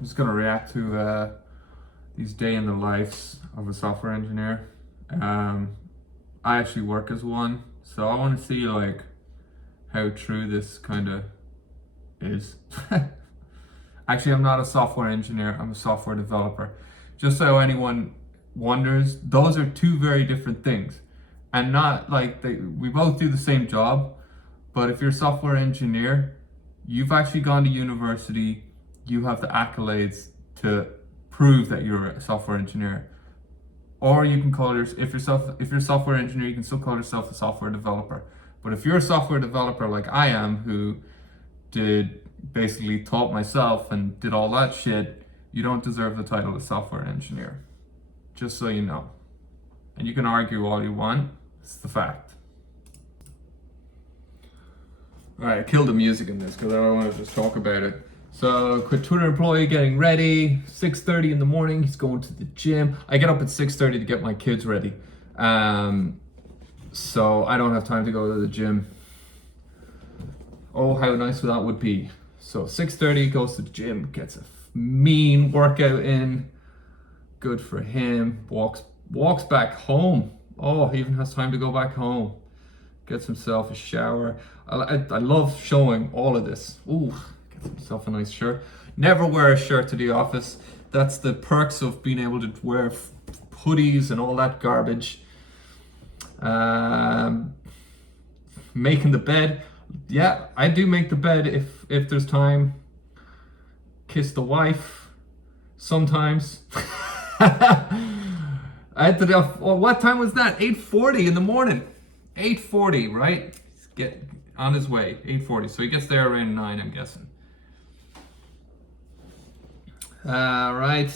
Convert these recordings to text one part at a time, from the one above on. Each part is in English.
I'm just gonna react to these day in the lives of a software engineer. I actually work as one, so I want to see like how true this kind of is. Actually, I'm not a software engineer. I'm a software developer. Just so anyone wonders, those are two very different things, and not like we both do the same job. But if you're a software engineer, you've actually gone to university, you have the accolades to prove that you're a software engineer. Or you can call yourself, if you're a software engineer, you can still call yourself a software developer. But if you're a software developer like I am, who basically taught myself and did all that shit, you don't deserve the title of software engineer. Just so you know. And you can argue all you want, it's the fact. Alright, I killed the music in this because I don't want to just talk about it. So, quit Twitter employee getting ready, 6:30 in the morning, he's going to the gym. I get up at 6:30 to get my kids ready. So I don't have time to go to the gym. Oh, how nice that would be. So 6:30, goes to the gym, gets a mean workout in. Good for him. Walks back home. Oh, he even has time to go back home. Gets himself a shower. I love showing all of this. Ooh, gets himself a nice shirt. Never wear a shirt to the office. That's the perks of being able to wear hoodies and all that garbage. Making the bed. Yeah, I do make the bed if there's time. Kiss the wife. Sometimes. What time was that? 8:40 in the morning. 8:40, right? Get on his way. 8:40. So he gets there around 9, I'm guessing. Right.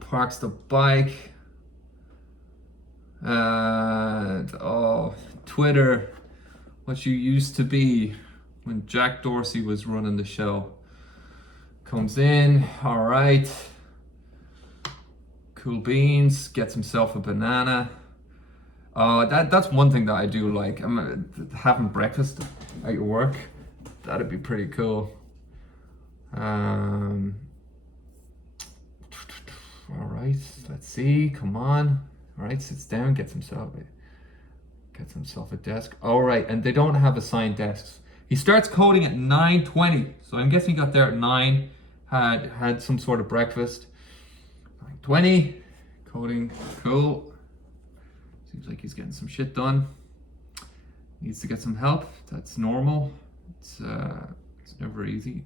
Parks the bike. Twitter. What you used to be when Jack Dorsey was running the show. Comes in. All right. Cool beans. Gets himself a banana. That's one thing that I do like. Having breakfast at your work. That'd be pretty cool. All right, let's see. Come on. All right, sits down, gets himself a desk. All right, and they don't have assigned desks. He starts coding at 9:20, so I'm guessing he got there at 9. Had some sort of breakfast. 9:20, coding, cool. Seems like he's getting some shit done. Needs to get some help. That's normal. It's never easy.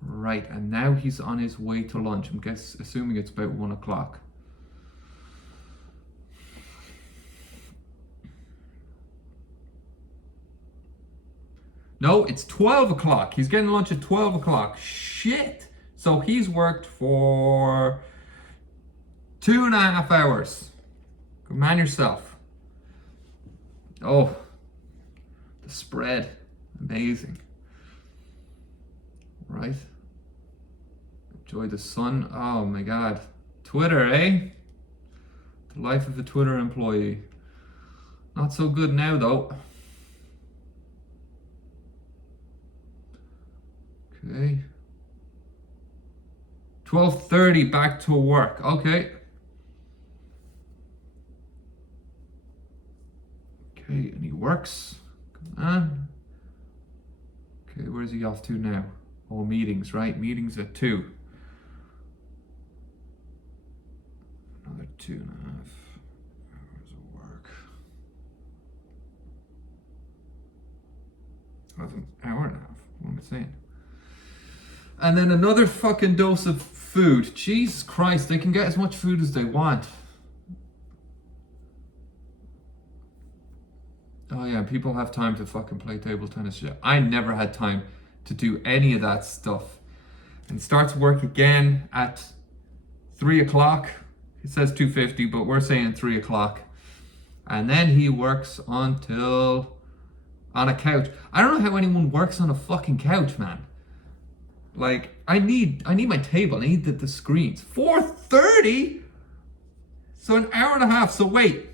Right, and now he's on his way to lunch. I'm assuming it's about 1 o'clock. No, it's 12 o'clock. He's getting lunch at 12 o'clock. Shit. So he's worked for 2.5 hours. Good man yourself. Oh, the spread. Amazing. Right. Enjoy the sun. Oh my God. Twitter, eh? The life of a Twitter employee. Not so good now though. Okay. 12:30 back to work. Okay. Okay, and he works. Come on. Okay, where's he off to now? Oh, meetings, right? Meetings at 2. Another 2.5 hours of work. That's an hour and a half. What am I saying? And then another fucking dose of food. Jesus Christ, they can get as much food as they want. Oh yeah, people have time to fucking play table tennis shit. I never had time to do any of that stuff. And starts work again at 3 o'clock. It says 2:50, but we're saying 3 o'clock. And then he works until on a couch. I don't know how anyone works on a fucking couch, man. Like, I need my table. I need the screens. 4:30? So an hour and a half. So wait.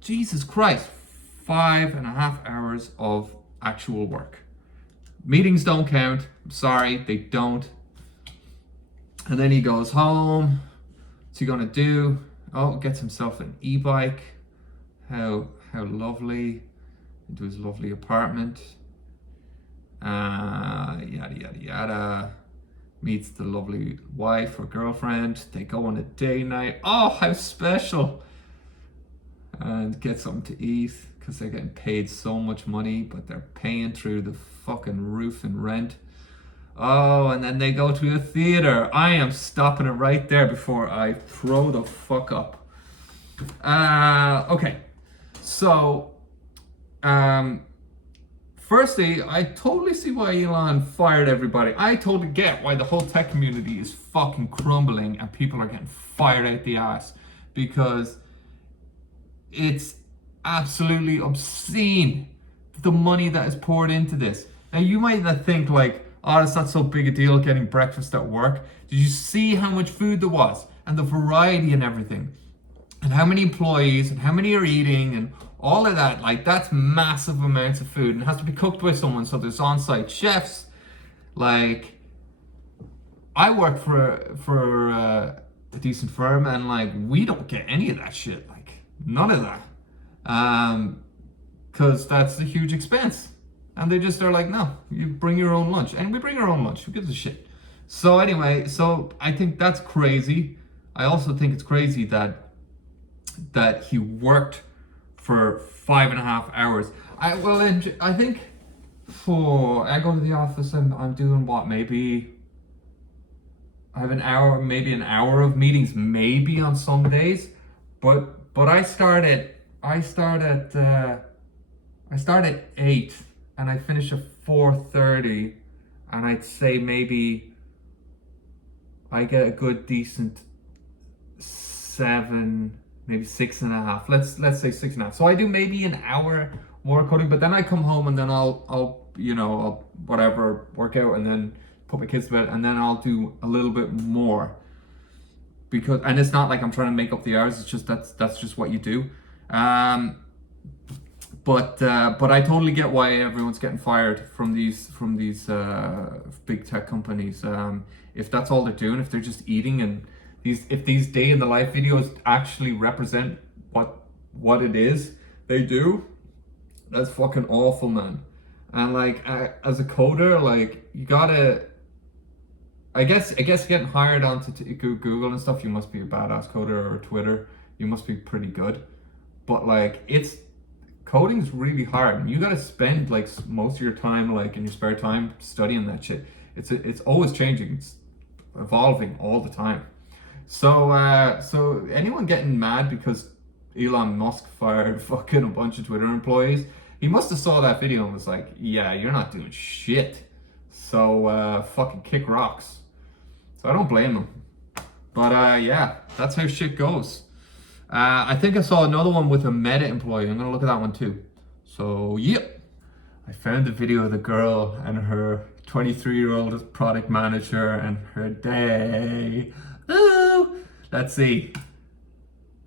Jesus Christ. 5.5 hours of actual work. Meetings don't count. I'm sorry, they don't. And then he goes home. What's he gonna do? Oh, gets himself an e-bike. How lovely. Into his lovely apartment. Yada yada yada. Meets the lovely wife or girlfriend. They go on a day night. Oh, how special. And get something to eat because they're getting paid so much money, but they're paying through the fucking roof in rent. Oh, and then they go to a theater. I am stopping it right there before I throw the fuck up. Okay. So, firstly, I totally see why Elon fired everybody. I totally get why the whole tech community is fucking crumbling and people are getting fired out the ass, because it's absolutely obscene, the money that is poured into this. Now, you might not think like, oh, it's not so big a deal getting breakfast at work. Did you see how much food there was and the variety and everything? And how many employees and how many are eating and all of that? Like, that's massive amounts of food, and it has to be cooked by someone. So there's on-site chefs. Like, I work for a decent firm, and like, we don't get any of that shit. Like, none of that. Because that's a huge expense. And they just are like, no, you bring your own lunch. And we bring our own lunch. Who gives a shit? So anyway, so I think that's crazy. I also think it's crazy that he worked for 5.5 hours. I think I go to the office and I'm doing what, maybe I have an hour of meetings, maybe on some days, but I start at 8 and I finish at 4:30, and I'd say maybe I get a good decent 7, maybe 6.5. Let's say 6.5. So I do maybe an hour more coding, but then I come home and then I'll whatever, work out and then put my kids to bed, and then I'll do a little bit more, and it's not like I'm trying to make up the hours. It's just that's just what you do. But I totally get why everyone's getting fired from these big tech companies. If that's all they're doing, if they're just eating, and if these day in the life videos actually represent what it is they do, that's fucking awful, man. And like, as a coder, like, you gotta, I guess getting hired onto Google and stuff, you must be a badass coder, or Twitter, you must be pretty good. But like, coding's really hard, and you gotta spend like most of your time, like in your spare time, studying that shit. It's always changing, it's evolving all the time. So anyone getting mad because Elon Musk fired fucking a bunch of Twitter employees, he must have saw that video and was like, yeah, you're not doing shit, so fucking kick rocks. So I don't blame him. But yeah, that's how shit goes. I think I saw another one with a Meta employee. I'm gonna look at that one too. So yep, I found the video of the girl and her 23-year-old product manager and her day. Ooh, let's see.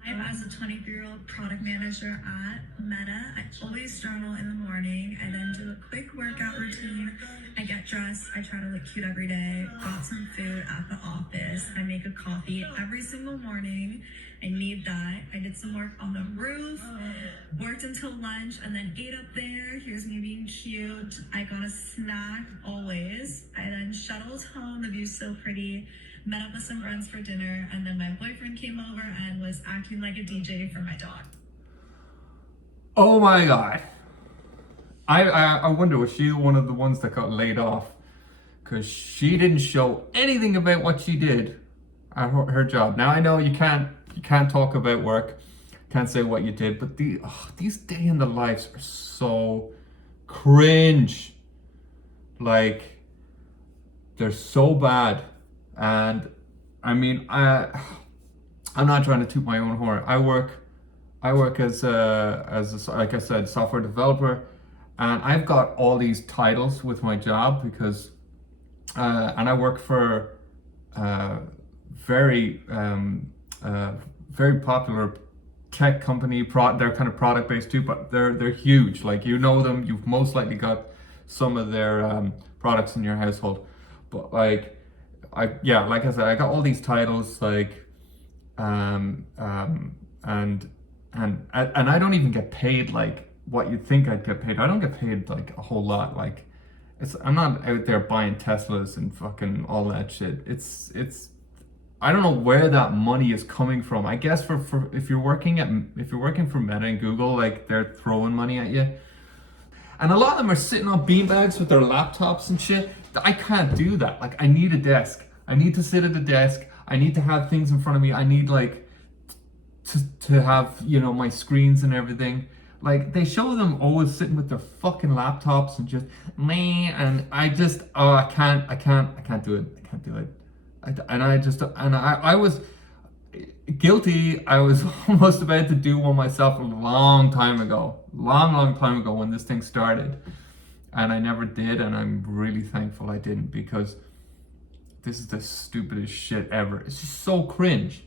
I'm as a 23-year-old product manager at Meta. I always journal in the morning. I then do a quick workout routine. I get dressed. I try to look cute every day. Got some food at the office. I make a coffee every single morning. I need that. I did some work on the roof, worked until lunch, and then ate up there. Here's me being cute. I got a snack always. I then shuttled home. The view's so pretty. Met up with some friends for dinner, and then my boyfriend came over and was acting like a DJ for my dog. Oh my god. I wonder, was she one of the ones that got laid off? Because she didn't show anything about what she did at her job. Now I know you can't talk about work, can't say what you did, but these day in the lives are so cringe. Like, they're so bad. And I mean, I'm not trying to toot my own horn. I work as a, like I said, software developer, and I've got all these titles with my job because and I work for very popular tech company. They're kind of product based too, but they're huge. Like, you know them. You've most likely got some of their products in your household. But like, like I said, I got all these titles, like, and I don't even get paid like what you'd think I'd get paid. I don't get paid like a whole lot. Like, I'm not out there buying Teslas and fucking all that shit. It's I don't know where that money is coming from. I guess for if you're working for Meta and Google, like, they're throwing money at you. And a lot of them are sitting on beanbags with their laptops and shit. I can't do that. Like, I need a desk. I need to sit at a desk. I need to have things in front of me. I need, like, to have, you know, my screens and everything. Like, they show them always sitting with their fucking laptops and just and I just, I can't do it. I can't do it. I was guilty. I was almost about to do one myself a long time ago when this thing started, and I never did, and I'm really thankful I didn't, because this is the stupidest shit ever. It's just so cringe.